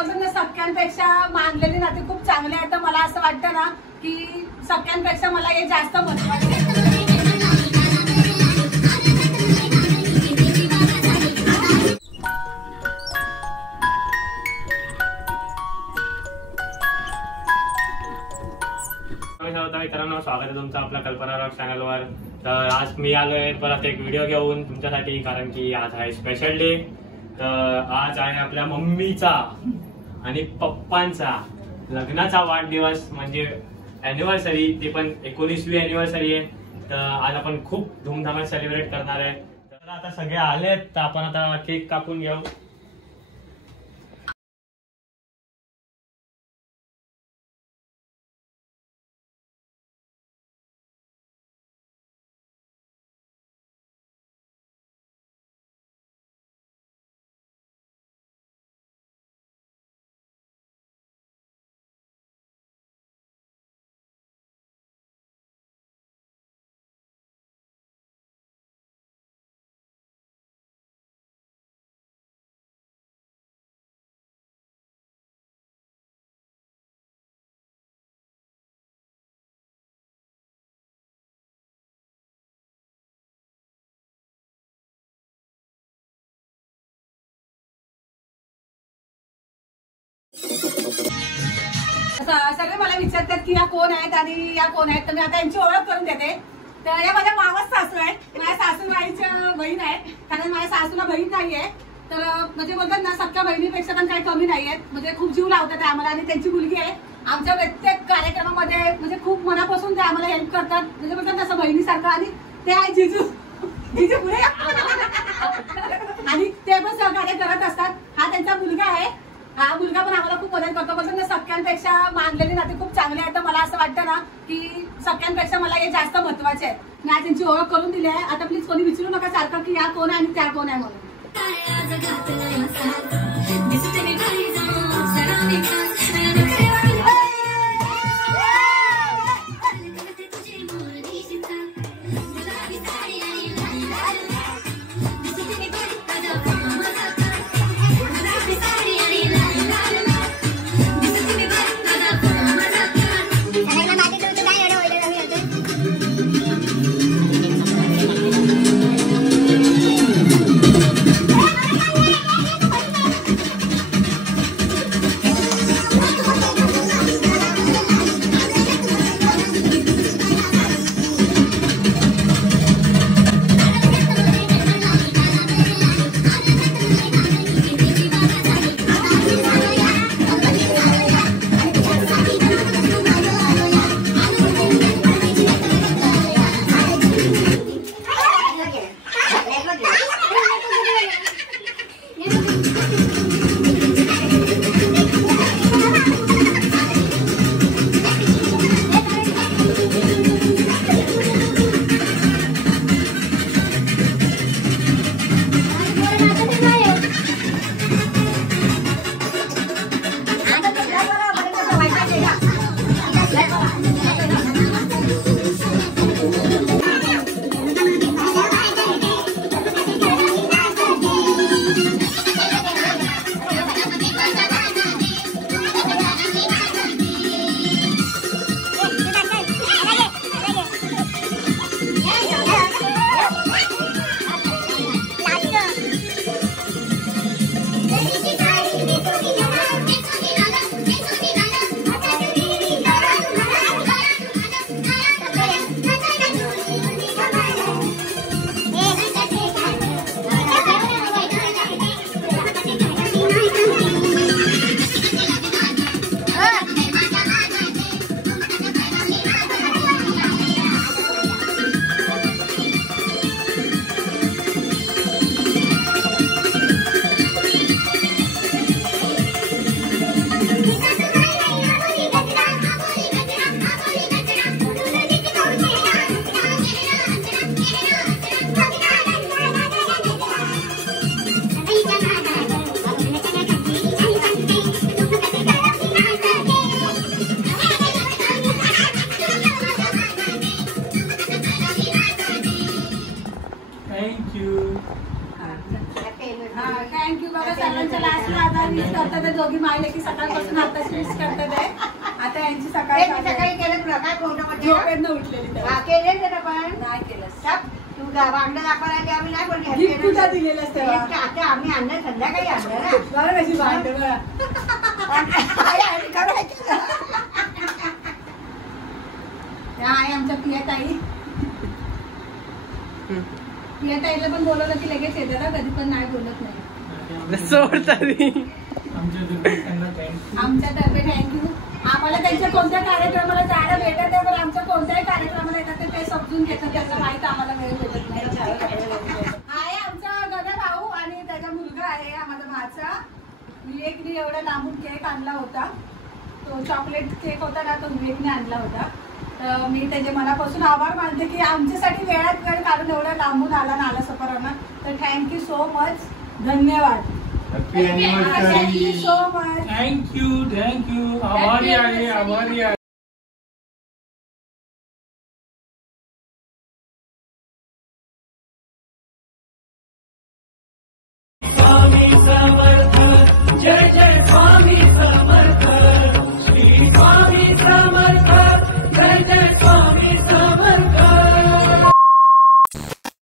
बोलतो ना, सख्यांपेक्षा मानलेली नाती खूप चांगली आहे. तर मला असं वाटतं ना की सख्यांपेक्षा मला हे जास्त महत्त्वाचं आहे. मित्रांनो, स्वागत आहे तुमचं आपल्या कल्पना रॉक चॅनलवर. तर आज मी आलोय परत एक व्हिडिओ घेऊन तुमच्यासाठी, कारण की आज आहे स्पेशल डे. तर आज आहे आपल्या मम्मीचा आणि पप्पांचा लग्नाचा वाढदिवस, म्हणजे अॅनिव्हर्सरी, ती पण 19वी अॅनिव्हर्सरी आहे. तर आज आपण खूप धूमधामात सेलिब्रेट करणार आहे. तर आता सगळे आलेत, तर आपण आता केक कापून घेऊ. सगळे मला विचारतात की या कोण आहेत आणि या कोण आहेत. तर मी आता यांची ओळख करून देते. तर या माझ्या मावस सासू आहे, माझ्या सासूबाईच्या बहीण आहे. कारण माझ्या सासूला बहीण नाहीये, तर म्हणजे बोलतात ना, सख्या बहिणीपेक्षा पण काही कमी नाहीयेत. म्हणजे खूप जीव लावतात आम्हाला. आणि त्यांची मुलगी आहे. आमच्या प्रत्येक कार्यक्रमामध्ये म्हणजे खूप मनापासून ते आम्हाला हेल्प करतात. म्हणजे बोलतात ना, असं बहिणीसारखं. आणि ते आहे जिजू पुढे आणि ते पण सहकार्य करत असतात. हा त्यांचा मुलगा आहे. हा मुलगा पण आम्हाला खूप मदत करतो. बोलतो ना, सख्यांपेक्षा मानलेली नाती खूप चांगली आहे. तर मला असं वाटतं ना की सख्यांपेक्षा मला हे जास्त महत्वाचे आहे. मी आज त्यांची ओळख करून दिली आहे. आता प्लीज कोणी विचारू नका सारखं की या कोण आहे आणि त्या कोण आहे म्हणून. ती सकाळपासून आताची मिस करतात आहे. आता यांची सकाळी सकाळी केलं तुला काय प्रॉब्लेम झोपेतनं उठलेली तेव्हा. केले ना पण नाही केलं. तू वांगडं दाखवायला आम्ही नाही पण गिफ्ट तुझा दिलेलं तेव्हा. आता आम्ही आणलं संध्याकाळी आणलं ना. बरं कशी भांडे बघा. त्या आहे आमच्या प्रियाताई. प्रियाताईला पण बोलवलं की लगेच येते ना, कधी पण नाही बोलत नाही. आमच्यातर्फे थँक्यू. आम्हाला त्यांच्या कोणत्या कार्यक्रमाला जायला भेटत आहे, पण आमच्या कोणत्याही कार्यक्रमाला येतात ते समजून घेतात. त्यांना माहित आम्हाला वेळ भेटत नाही. आहे आमचा गदा भाऊ आणि त्याचा मुलगा आहे माझा भाचा. विवेकने एवढा लांबून केक आणला होता. तो चॉकलेट केक होता ना, तो विवेकने आणला होता. तर मी त्याचे मनापासून आभार मानते की आमच्यासाठी वेळात वेळ काढून एवढ्या लांबून आला नाला सफरांना. तर थँक्यू सो मच. धन्यवाद. Thank you so much. थँक्यू आभारी आहे. जय जय स्वामी समर्थ, श्री स्वामी समर्थ, जय जय स्वामी.